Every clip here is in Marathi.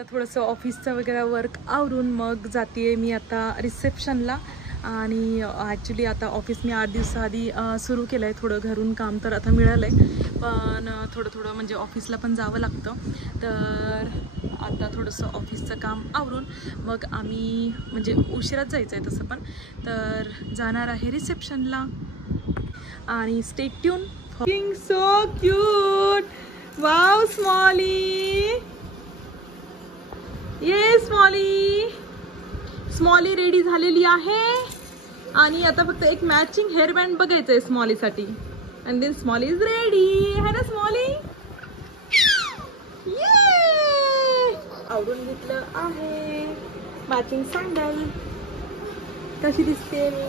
आता थोडंसं ऑफिसचं वगैरे वर्क आवरून मग जाते मी आता रिसेप्शनला. आणि ॲक्च्युली आता ऑफिस मी 8 दिवसाआधी सुरू केलं आहे. थोडं घरून काम तर आता मिळालं आहे, पण थोडं म्हणजे ऑफिसला पण जावं लागतं. तर आता थोडंसं ऑफिसचं काम आवरून मग आम्ही म्हणजे उशिराच जायचं आहे तसं पण, तर जाणार आहे रिसेप्शनला. आणि stay tune. Looking so cute. Wow Smally. ये स्मॉली रेडी झालेली आहे. आणि आता फक्त एक मॅचिंग हेअरबँड बघायचं आहे स्मॉलीसाठी. And then Smally is ready. है ना स्मॉली? आवरून घेतलं आहे. Matching sandal. कशी दिसते मी?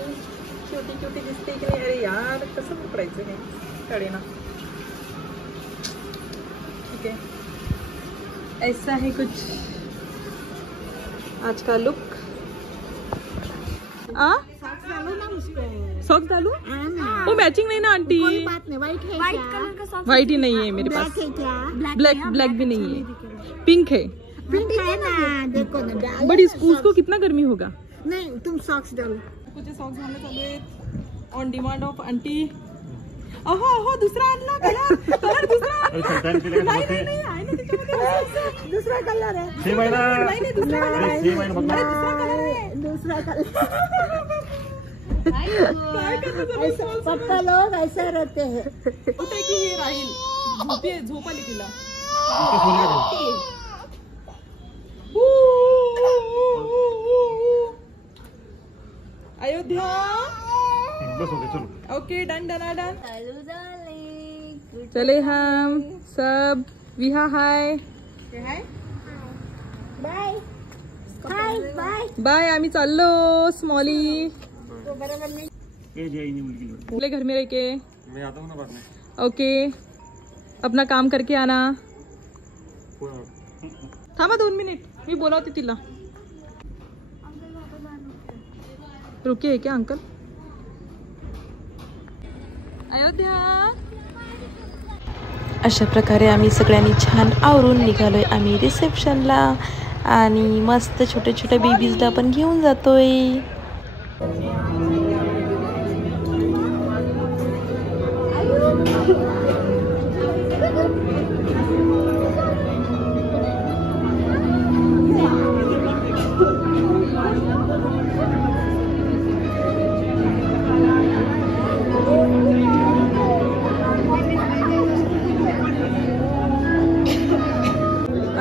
क्यूटी दिसते की नाही? अरे यार कसं पकडायचं हे कडे ना. ठीक है, ऐसा है कुछ आज का लुक. सॉक्स डालू? वो मैचिंग नहीं ना आंटी. व्हाइट ही नहीं है मेरे पास. ब्लैक भी नहीं है. पिंक है. ना, देखो ना. बट उसको कितना गर्मी होगा? नहीं, तुम सॉक्स डालो. कुछ सॉक्स घालणं चालू आहेत ऑन डिमांड ऑफ आंटी. अहो दुसरा आणला कलर दुसरा. नाही आहे ना त्याच्यामध्ये. दूसरा कलर है. नाही दूसरा कलर आहे. दूसरा कलर. पप्पा लोग ऐसा रहते हैं. होते की हे राहील. झोप आली तिला. अयोध्या. Okay done. चले हम सब. Viha hi. Bye bye bye. आम्ही चाललो स्मॉली. बोले घर में रह के. मैं आता हूँ ना बाद में. ओके, अपना काम करके आना. थांबा 2 मिनिट, मी बोलावते तिला. रुके है क्या अंकल? अयोध्या. अशा प्रकारे आम्ही सगळ्यांनी छान आवरून निघालोय आम्ही रिसेप्शनला. आणि मस्त छोटे छोटे बेबीजला पण घेऊन जातोय.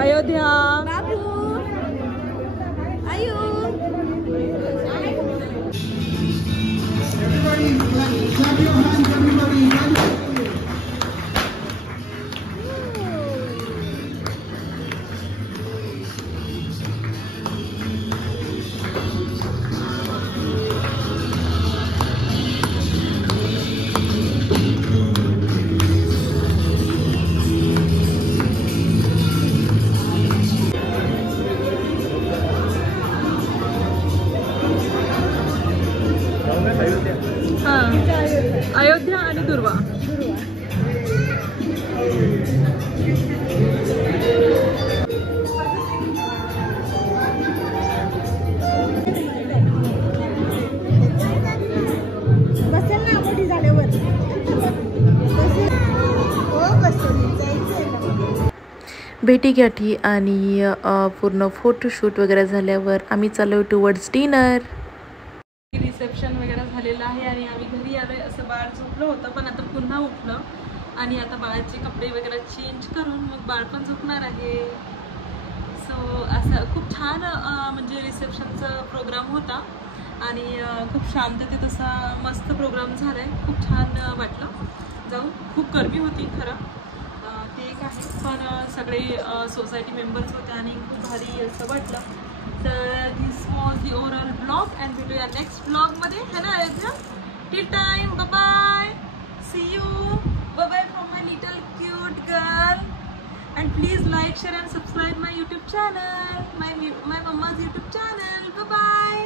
अयोध्या. अयोध्या आणि दुर्वा. बसेल ना मोठी झाल्यावर. भेटीगाठी आणि पूर्ण फोटोशूट वगैरे झाल्यावर आम्ही चाललो टुवर्ड्स डिनर. रिसेप्शन वगैरे झालेलं आहे आणि आम्ही घरी आलोय. असं बाळ झोपलं होतं पण आता पुन्हा उठलं आणि आता बाळाचे कपडे वगैरे चेंज करून मग बाळ पण झोपणार आहे. सो असं खूप छान म्हणजे रिसेप्शनचा प्रोग्राम होता आणि खूप शांततेत असा मस्त प्रोग्राम झाला आहे. खूप छान वाटलं जाऊन. खूप गर्मी होती खरं ते एक आहे, पण सगळे सोसायटी मेंबर्स होते आणि खूप भारी असं वाटलं. तर this was the overall blog and भेटूया नेक्स्ट ब्लॉगमध्ये है ना Ayodhya. Till time bye bye. See you. Bye bye from my little cute girl. And please like share and subscribe my YouTube channel, my mamma's YouTube channel. Bye bye.